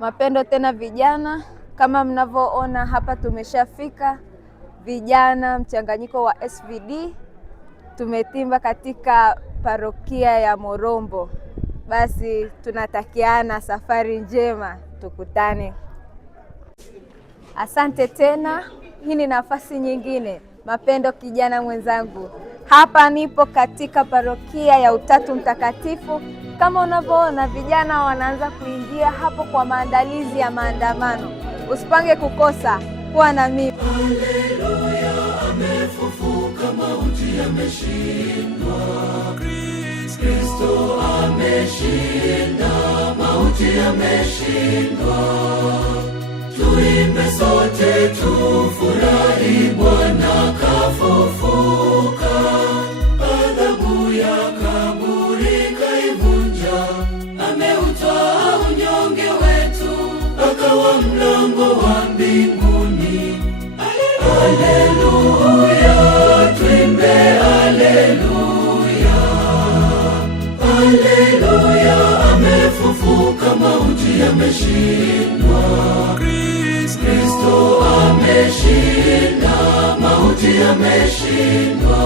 Mapendo tena vijana, kama mnavyoona hapa tumeshafika vijana mchanganyiko wa SVD, tumetimba katika parokia ya Morombo. Basi tunatakiana safari njema, tukutane. Asante tena, hii ni nafasi nyingine. Mapendo kijana mwenzangu, hapa nipo katika parokia ya Utatu Mtakatifu. Kama unavyoona vijana wanaanza kuingia hapo kwa maandalizi ya maandamano. Usipange kukosa, kuwa na mimi. Haleluya, amefufuka, mauti yameshindwa. Kristo ameshinda, mauti yameshindwa. Tuimbe sote tufurahi, Bwana kafufuka. Adhabu ya kaburi kaivunja, ameutoa unyonge wetu, akawa mlango wa mbinguni. Haleluya, tuimbe haleluya. Haleluya, amefufuka, mauti yameshindwa. Kristo ameshinda, mauti yameshindwa.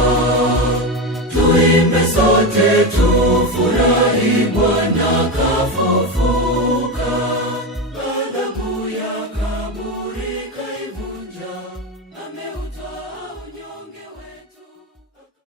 Tuimbe sote tufurahi, Bwana kafufuka.